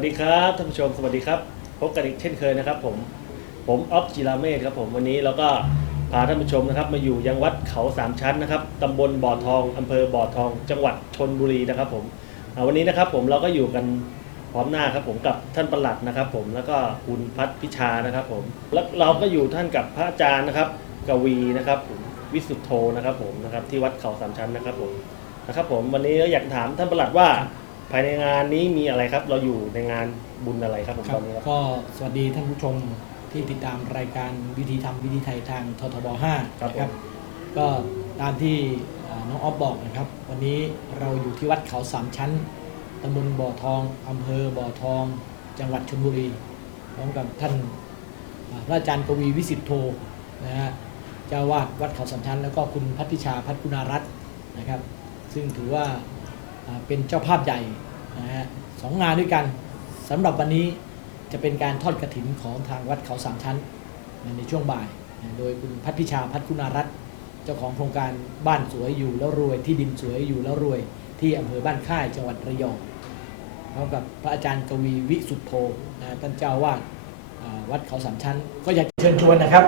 สวัสดีครับท่านผู้ชมสวัสดีครับพบกันอีกเช่นเคยนะครับ ผมผมออฟจิราเมธครับผมวันนี้เราก็พาท่านผู้ชมนะครับ มาอยู่ยังวัดเขาสามชั้นนะครับตำบลบ่อทองอำเภอบ่อทอง จังหวัดชนบุรีนะครับ ผมวันนี้นะครับผมเราก็อยู่กันพร้อมหน้าครับผมกับท่านประหลัดนะครับ ผมแล้วก็คุณพัฒพิชานะครับ ผมแล้วเราก็อยู่ท่านกับพระอาจารย์นะครับ กวีนะครับผมวิสุทธโธนะครับ ผมนะครับที่วัดเขาสามชั้นนะครับผมนะครับ ผมวันนี้เราอยากถามท่านประหลัดว่า ภายในงานนี้มีอะไรครับ เราอยู่ในงานบุญอะไรครับผมครัตบอนนี้ครับ ก็สวัสดีท่านผู้ชมที่ติดตามรายการวิธีทำวิธีไทยทางททบ5ครับผม นะก็ตามที่เอ่อน้องออฟบอกนะครับ วันนี้เราอยู่ที่วัดเขาสามชั้นตำบลบ่อทองอำเภอบ่อทอง จังหวัดชลบุรีพร้อมกับท่านอ่าพระอาจารย์กวีวิสิทธโธนะฮะเจ้าวาดวัดเขาสามชั้น แล้วก็คุณพัทธิชาพัฒกุณารัตน์นะครับ ซึ่งถือว่าอ่า เป็นเจ้าภาพใหญ่นะฮะสองงานด้วยกันสำหรับวันนี้จะเป็นการทอดกระถินของทางวัดเขาสามชั้น ในช่วงบ่าย โดยคุณพัฒพิชาพัฒคุณารัตน์เจ้าของโครงการบ้านสวยอยู่แล้วรวยที่ดินสวยอยู่แล้วรวย ที่อำเภอบ้านค่ายจังหวัดระยองพร้อมกับพระอาจารย์กวีวิสุทธโธนะท่านเจ้าวาดวัดเขาสามชั้น ก็อยากเชิญชวนนะครับ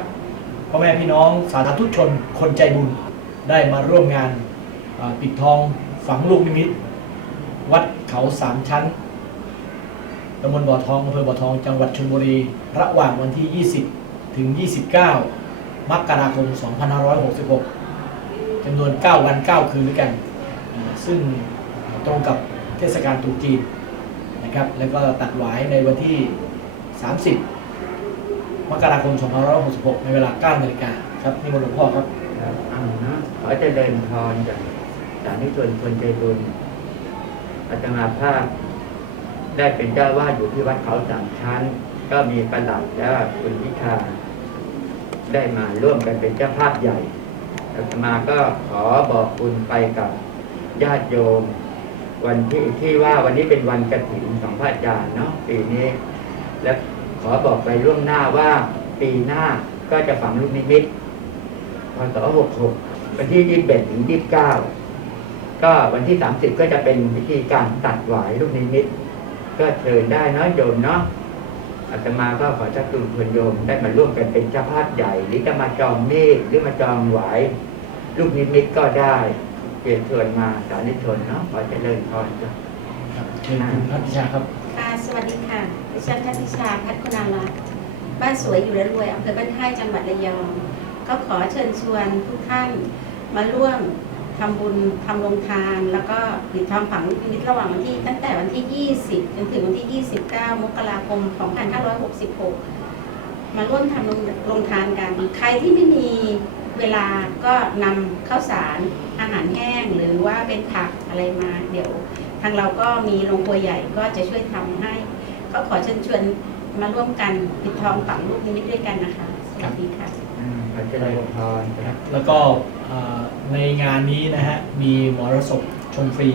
พ่อแม่พี่น้องสาธารณชนคนใจบุญได้มาร่วมงานปิดทองฝังลูกนิมิต วัดเขาสามชั้นตำบลบ่อทองอำเภอบ่อทองจังหวัดชลบุรี ระหว่างวันที่ 20 ถึง 29 มกราคม 2566จำนวน 9 วัน 9 คืนด้วยกัน ซึ่งตรงกับเทศกาลตรุษจีนนะครับ แล้วก็ตัดหวายในวันที่ 30 มกราคม 2566 ในเวลา 9 นาฬิกาครับนี่มนต์หลวงพ่อครับครับอ่านะขอเจริญพรจากสาธุชนคนใจบุญ อาตมาภาพ ได้เป็นเจ้าวาดอยู่ที่วัดเขาสามชั้น ก็มีประหลัดและคุณพิชาได้มาร่วมกันเป็นเจ้าภาพใหญ่อาตมาก็ขอบอกคุณไปกับญาติโยม วันที่ที่ว่าวันนี้เป็นวันกฐินของพระอาจารย์เนาะปีนี้ และขอบอกไปล่วงหน้าว่าปีหน้าก็จะฝังลูกนิมิตพศ66วันที่21ถึง29 ก็วันที่ 30 ก็จะเป็นวิธีการตัดหวายลูกนิมิต ก็เชิญได้เนาะโยมเนาะอาตมาก็ขอชักชวนคุณโยมได้มาร่วมกันเป็นเจ้าภาพใหญ่ หรือจะมาจองเมฆหรือมาจองหวายลูกนิมิตก็ได้เชิญชวนมาสาธุชนเนาะขอเจริญพรจ้ะครับเชิญคุณพัฒพิชาครับค่ะสวัสดีค่ะดิฉันพัทิชาพัฒคุณารัตน์บ้านสวยอยู่และรวยอำเภอบ้านค่ายจังหวัดระยอง ก็ขอเชิญชวนทุกท่านมาร่วม ทำบุญทำโรงทาน แล้วก็ปิดทองฝังลูกนิมิตระหว่างวันที่ ตั้งแต่วันที่ 20 จนถึงวันที่ 29 มกราคม 2566 มาร่วมทำโรงโรงทานกัน ใครที่ไม่มีเวลาก็นำข้าวสารอาหารแห้งหรือว่าเป็นผักอะไรมา เดี๋ยว ทางเราก็มีโรงครัวใหญ่ก็จะช่วยทำให้ ก็ขอเชิญชวนมาร่วมกันปิดทองฝังลูกนิมิตด้วยกันนะคะ สวัสดีค่ะ อืมขอเจริญพรจ้ะแล้วก็เอ่อในงานนี้นะฮะมีหมอรสพชมฟรี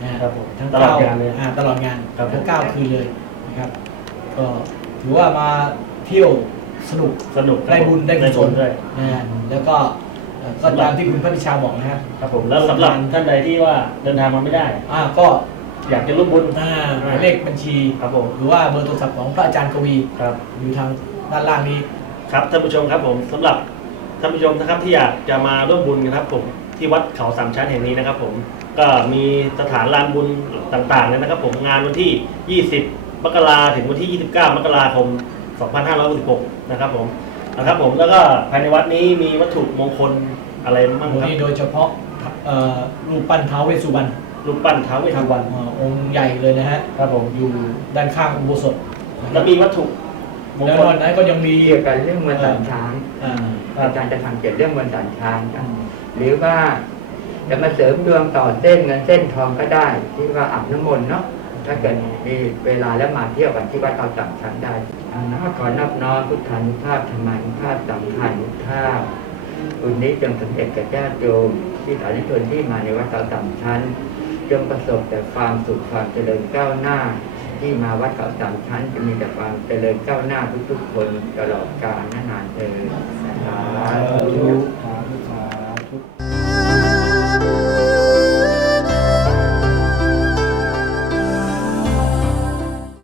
นะฮะครับผมทั้งตลอดเก้งานเลยอ่ตลอดงานครับผม ทั้งเก้าคืนเลยนะครับก็ถือว่ามาเที่ยวสนุก สนุกครับได้บุญได้กุศลด้วย นะฮะแล้วก็เอ่อก็ตามที่คุณพัฒชาบอกนะฮะครับผมแล้วสำหรับท่านใดที่ว่าเดินทางมาไม่ได้ อ่าก็อยากจะร่วมบุญอ่าหมายเลขบัญชี ครับผมหรือว่าเบอร์โทรศัพท์ของพระอาจารย์กวี ครับ อยู่ทางด้านล่างนี้ ครับท่านผู้ชมครับผมสำหรับท่านผู้ชมนะครับที่อยากจะมาร่วมบุญนะครับผมที่วัดเขาสามชั้นแห่งนี้นะครับ ผมก็มีสถานลานบุญต่างๆเลยนะครับ ผมงานวันที่ 20 มกราถึงวันที่ 29 มกราคม 2566 นะครับ ผมนะครับผมแล้วก็ภายในวัดนี้มีวัตถุมงคลอะไรบ้างวันครับนี้โดยเฉพาะเอ่อรูปปั้นท้าวเวสสุวรรณรูปปั้นท้าวเวสสุวรรณเอ่อองค์ใหญ่เลยนะฮะครับผมอยู่ด้านข้างอุโบสถนะคแล้รัวบมีวัตถุ มงแล้วคนลอกนั้นก็ยังมีเกี่ยวกับเรื่องวันสันช้างอ่าอาจารย์จะทำเกี่ยวกับเรื่องวันสันช้างกันหรือว่าจะมาเสริมดวงต่อเส้นเงินเส้นทองก็ได้ ที่ว่าอาบน้ำมนต์เนาะถ้าเกิดมีเวลาแล้วมาเที่ยวกันที่วัดเขาต่างชั้นได้อ่านะขอนอบน้อมพุทธานุภาพธรรมานุภาพสังฆานุภาพบุญนี้จงสำเร็จกับญาติโยมที่สาธุชนที่มาในวัดเขาต่างชั้น จงประสบแต่ความสุขความเจริญก้าวหน้า ที่มาวัดเขาสามชั้นจะมีแต่ความเจริญก้าวหน้าทุกๆคนตลอดกาลนานๆเธอ